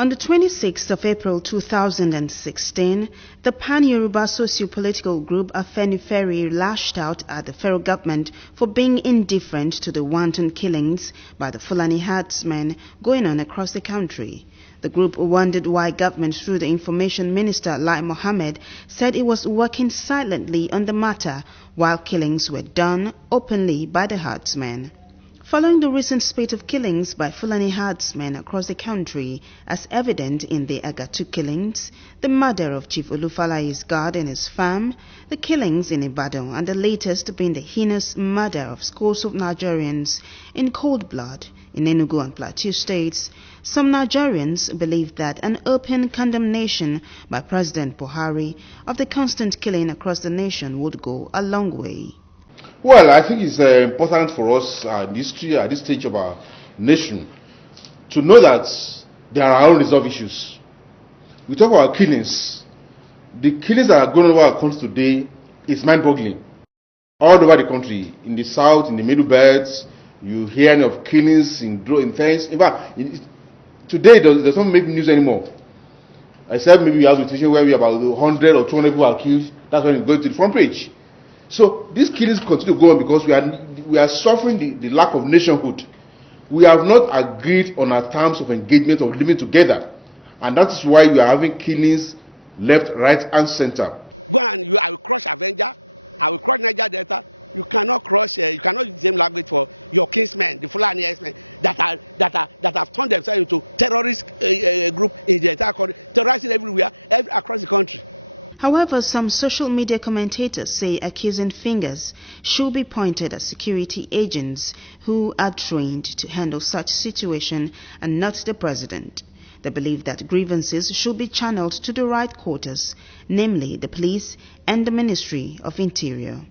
On the 26th of April 2016, the Pan-Yoruba socio-political group Afenifere lashed out at the federal government for being indifferent to the wanton killings by the Fulani herdsmen going on across the country. The group wondered why government, through the Information Minister Lai Mohammed, said it was working silently on the matter while killings were done openly by the herdsmen. Following the recent spate of killings by Fulani herdsmen across the country, as evident in the Agatu killings, the murder of Chief Olufalaye's guard and his farm, the killings in Ibadan, and the latest being the heinous murder of scores of Nigerians in cold blood in Enugu and Plateau states, some Nigerians believe that an open condemnation by President Buhari of the constant killing across the nation would go a long way. Well, I think it's important for us in history at this stage of our nation to know that there are unresolved issues. We talk about killings. The killings that are going on over our country today is mind-boggling. All over the country, in the south, in the middle belts, you hear of killings in things. In fact, today there's not make news anymore. Except maybe you have a situation where we have about 100 or 200 people are killed. That's when you go to the front page. So these killings continue to go on because we are suffering the lack of nationhood. We have not agreed on our terms of engagement of living together, and that is why we are having killings left, right, and center. However, some social media commentators say accusing fingers should be pointed at security agents who are trained to handle such situation and not the president. They believe that grievances should be channeled to the right quarters, namely the police and the Ministry of Interior.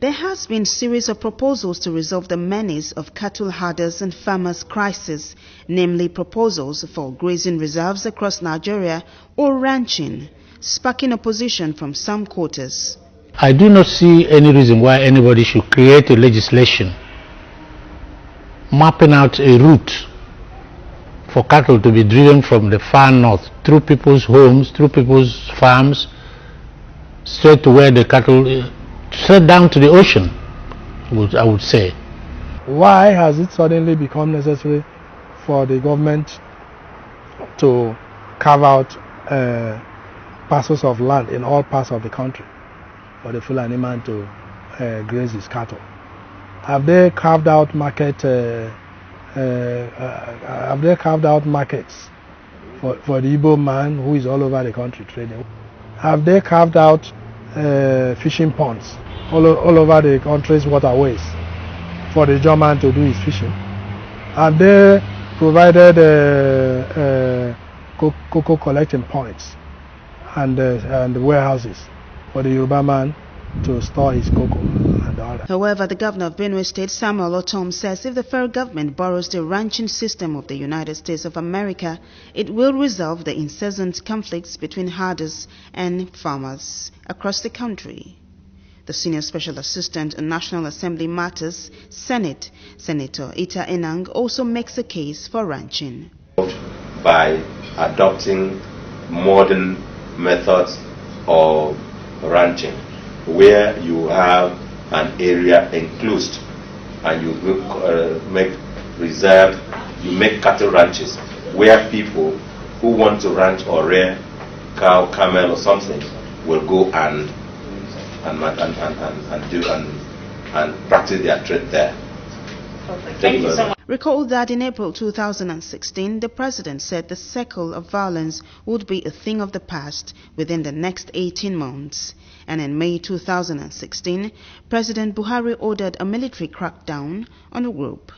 There has been a series of proposals to resolve the menace of cattle herders and farmers' crisis, namely proposals for grazing reserves across Nigeria or ranching, sparking opposition from some quarters. I do not see any reason why anybody should create a legislation mapping out a route for cattle to be driven from the far north through people's homes, through people's farms, straight to where the cattle straight down to the ocean, I would say. Why has it suddenly become necessary for the government to carve out parcels of land in all parts of the country for the Fulani man to graze his cattle? Have they carved out markets for the Igbo man who is all over the country trading? Have they carved out fishing ponds all over the country's waterways for the German to do his fishing? Have they provided cocoa collecting points and warehouses for the Yoruba man to store his cocoa and all that? However, the governor of Benue State, Samuel Otom, says if the federal government borrows the ranching system of the United States of America, it will resolve the incessant conflicts between herders and farmers across the country. The Senior Special Assistant on National Assembly Matters, Senate, Senator Ita Enang, also makes a case for ranching. By adopting modern methods of ranching, where you have an area enclosed and you make reserved, you make cattle ranches where people who want to ranch or rear cow, camel or something will go and practice their trade there. Thank you so much. Recall that in April 2016, the president said the cycle of violence would be a thing of the past within the next 18 months. And in May 2016, President Buhari ordered a military crackdown on the group.